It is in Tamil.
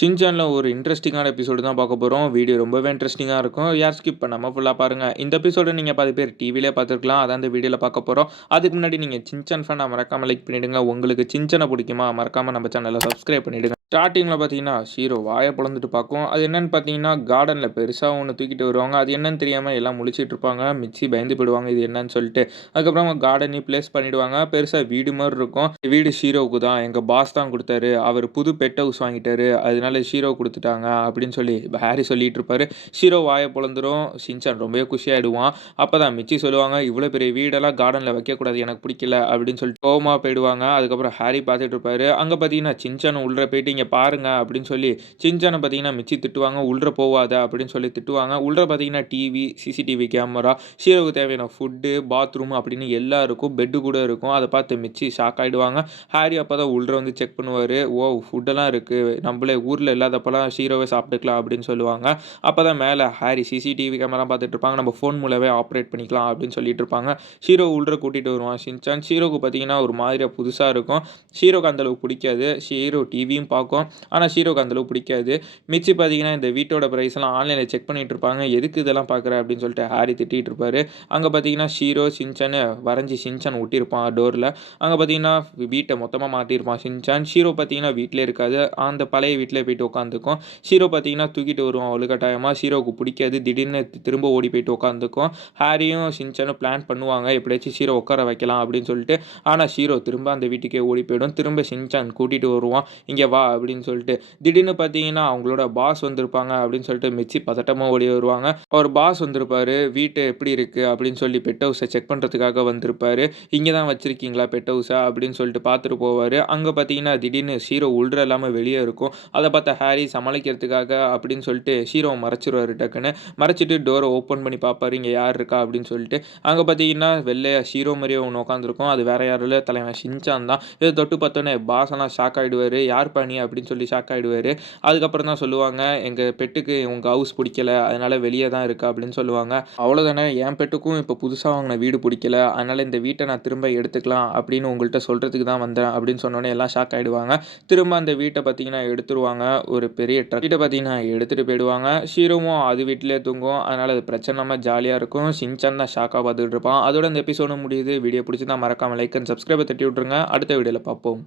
ஷின்சான்ல ஒரு இன்ட்ரஸ்டிங்கான எபிசோடு தான் பார்க்க போறோம். வீடியோ ரொம்பவே இன்ட்ரஸ்டிங்கா இருக்கும். யாரும் ஸ்கிப் பண்ணாம ஃபுல்லா பாருங்க. இந்த எபிசோட நீங்க பாதி பேர் டிவிலே பார்த்துருக்கலாம். அதான் இந்த வீடியோல பார்க்க போறோம். அதுக்கு முன்னாடி நீங்க ஷின்சான் ஃபேன்னா மறக்காம லைக் பண்ணிடுங்க. உங்களுக்கு ஷின்சான புடிக்குமா? மறக்காம நம்ம சேனல சப்ஸ்கிரைப் பண்ணிடுங்க. ஸ்டார்ட்டிங்ல பார்த்தீங்கன்னா, ஷீரோ வாய பொளந்துட்டு பார்க்கும். அது என்னன்னு பார்த்தீங்கன்னா, கார்டன்ல பெருசா ஒண்ணு தூக்கிட்டு வருவாங்க. அது என்னன்னு தெரியாம எல்லாம் முழிச்சிட்டு இருப்பாங்க. மிச்சி பயந்து போயிடுவாங்க. இது என்னன்னு சொல்லிட்டு. அதுக்கப்புறம் கார்டனையும் பிளேஸ் பண்ணிடுவாங்க. பெருசா வீடு மாரி இருக்கும். வீடு ஷீரோவுக்கு தான். எங்க பாஸ் தான் குடுத்தாரு. அவரு புது பெட் ஹவுஸ் வாங்கிட்டாரு. அதனால ஷீரோ குடுத்துட்டாங்க அப்படின்னு சொல்லி ஹாரி சொல்லிட்டு இருப்பாரு. ஷீரோ வாய பொளந்துரும். ஷின்சான் ரொம்பவே குஷியாயிடுவான். அப்பதான் மிச்சி சொல்லுவாங்க, "இவ்வளோ பெரிய வீடெல்லாம் கார்டன்ல வைக்கக்கூடாது. எனக்கு பிடிக்கல." அப்படின்னு சொல்லிட்டு கோவமா போயிடுவாங்க. அதுக்கப்புறம் ஹாரி பார்த்துட்டு இருப்பாரு. அங்க பார்த்தீங்கன்னா, ஷின்சான் உள்ள போயிட்டு, "இங்க பாருங்க." அப்படின்னு சொல்லி ஷின்சான பார்த்தீங்கன்னா மிச்சி திட்டுவாங்க. "உள்ள போவாத." அப்படின்னு சொல்லி திட்டுவாங்க. உள்ள பார்த்தீங்கன்னா டிவி, சிசிடிவி கேமரா, ஷீரோவுக்கு தேவையான ஃபுட்டு, பாத்ரூம் அப்படின்னு எல்லாம் இருக்கும். பெட்டு கூட இருக்கும். அத பார்த்து மிச்சி ஷாக் ஆயிடுவாங்க. ஹாரி அப்பதான் உள்ள வந்து செக் பண்ணுவாரு. "ஓ! ஃபுட்டெல்லாம் இருக்கு. நம்பளே ஊர்ல இல்லாதப்பலாம் ஷீரோவே சாப்பிட்டுக்கலாம்." அப்படின்னு சொல்லுவாங்க. அப்பதான் மேல ஹாரி சிசிடிவி கேமரா பார்த்துட்டு இருப்பாங்க. "நம்ம ஃபோன் மூலமே ஆப்பரேட் பண்ணிக்கலாம்." அப்படின்னு சொல்லிட்டு இருப்பாங்க. ஷீரோ உள்ள கூட்டிட்டு வருவான் ஷின்சான். ஷீரோவுக்கு பார்த்தீங்கன்னா ஒரு மாதிரியா புதுசா இருக்கும். ஷீரோக்கு அந்த அளவுக்கு பிடிக்காது. ஷீரோ டிவியும் பார்க்கும். ஆனா ஷீரோக்கு அந்த அளவுக்கு பிடிக்காது. மிச்சி பார்த்தீங்கன்னா, இந்த வீட்டோட பிரைஸ்லாம் ஆன்லைன்ல செக் பண்ணிட்டு இருப்பாங்க. "எதுக்கு இதெல்லாம் பார்க்குற?" அப்படின்னு சொல்லிட்டு ஹாரி திட்டிட்டு இருப்பாரு. அங்க பார்த்தீங்கன்னா, ஷீரோ, ஷின்சான்னு வரைஞ்சு ஷின்சான் ஒட்டியிருப்பான் டோர்ல. அங்க பார்த்தீங்கன்னா, வீட்ட மொத்தமா மாத்தியிருப்பான் ஷின்சான். ஷீரோ பார்த்தீங்கன்னா, வீட்லயே இருக்காது. அந்த பழைய வீட்லயே போயிட்டு உட்காந்துக்கும். ஷீரோ பார்த்தீங்கன்னா, தூக்கிட்டு வருவான் வலுக்கட்டாயமா. ஷீரோவுக்கு பிடிக்காது. திடீர்னு திரும்ப ஓடி போயிட்டு உட்காந்துக்கும். ஹாரியும் ஷின்சானும் பிளான் பண்ணுவாங்க. எப்படியாச்சும் ஷீரோ உட்கார வைக்கலாம் அப்படின்னு சொல்லிட்டு. ஆனா ஷீரோ திரும்ப அந்த வீட்டுக்கே ஓடி போயிடும். திரும்ப ஷின்சான் கூட்டிட்டு வருவான். "இங்க வா" அப்படின்னு சொல்லிட்டு. திடீர்னு பார்த்தீங்கன்னா, அவங்களோட பாஸ் வந்திருப்பாங்க அப்படின்னு சொல்லிட்டு மிச்சி பதட்டமா ஓடி வருவாங்க. அவர் பாஸ் வந்திருப்பாரு. "வீடு எப்படி இருக்கு?" அப்படின்னு சொல்லி பெட் ஹவுஸ செக் பண்றதுக்காக வந்திருப்பாரு. "இங்க தான் வச்சிருக்கீங்களா பெட் ஹவுஸ?" அப்படின்னு சொல்லிட்டு பார்த்துட்டு போவாரு. அங்க பார்த்தீங்கன்னா, திடீர்னு ஷீரோ உள்ள இல்லாம வெளிய இருக்கும். அத பார்த்த ஹாரி சமாளிக்கிறதுக்காக அப்படின்னு சொல்லிட்டு ஷீரோவ மறைச்சிருவாரு டக்குன்னு. மறைச்சிட்டு டோர ஓப்பன் பண்ணி பார்ப்பாரு. "இங்க யார் இருக்கா?" அப்படின்னு சொல்லிட்டு. அங்க பார்த்தீங்கன்னா, வெள்ளையா ஷீரோ மாரியே ஒண்ணு உட்காந்துருக்கும். அது வேற யாரும் இல்ல, தலைவன் ஷின்சான் தான். இத தொட்டு பார்த்தோனே பாஸ் எல்லாம் ஷாக் ஆயிடுவாரு. "யார்ப்பா நீ?" அப்படின்னு சொல்லி ஷாக் ஆயிடுவாரு. அதுக்கப்புறம் தான் சொல்லுவாங்க, "எங்க பெட்டுக்கு உங்க ஹவுஸ் புடிக்கல. அதனால வெளிய தான் இருக்கா." அப்படின்னு சொல்லுவாங்க. "அவ்வளோதானே, என் பெட்டுக்கும் இப்ப புதுசா வாங்குன வீடு புடிக்கல. அதனால இந்த வீட்ட நான் திரும்ப எடுத்துக்கலாம் அப்படின்னு உங்கள்ட்ட சொல்றதுக்கு தான் வந்தேன்." அப்படின்னு சொன்னோனே எல்லாம் ஷாக் ஆயிடுவாங்க. திரும்ப அந்த வீட்ட பார்த்தீங்கன்னா எடுத்துருவாங்க. ஒரு பெரிய ட்ரக் வீட்ட பார்த்தீங்கன்னா எடுத்துட்டு போயிடுவாங்க. ஷீரோவும் அது வீட்லயே தூங்கும். அதனால அது பிரச்சனை இல்லாம ஜாலியா இருக்கும். ஷின்சான் தான் ஷாக்கா பார்த்துட்டு இருப்பான். அதோட இந்த எபிசோடும் முடியுது. வீடியோ பிடிச்சிருந்தா மறக்காம லைக் அண்ட் சப்ஸ்கிரைப தட்டி விட்டுருங்க. அடுத்த வீடியோல பார்ப்போம்.